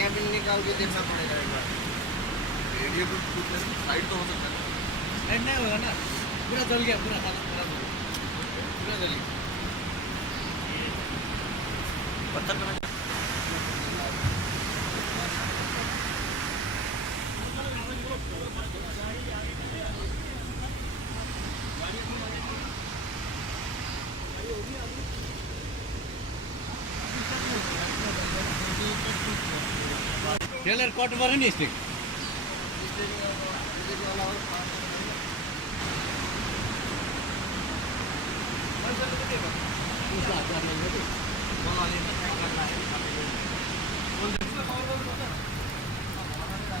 कैबिन निकाल के देखना पड़ेगा एक बार। रेडियो तो कुछ साइड तो हो सकता है। साइड नहीं होगा ना, पूरा जल गया, पूरा खाना खराब हो गया, पूरा जल गया। पत्थर का टेलर कट मारे नहीं स्टिक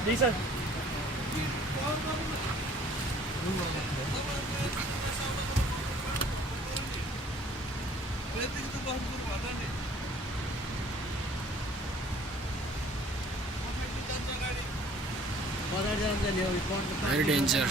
जी सर। Very danger.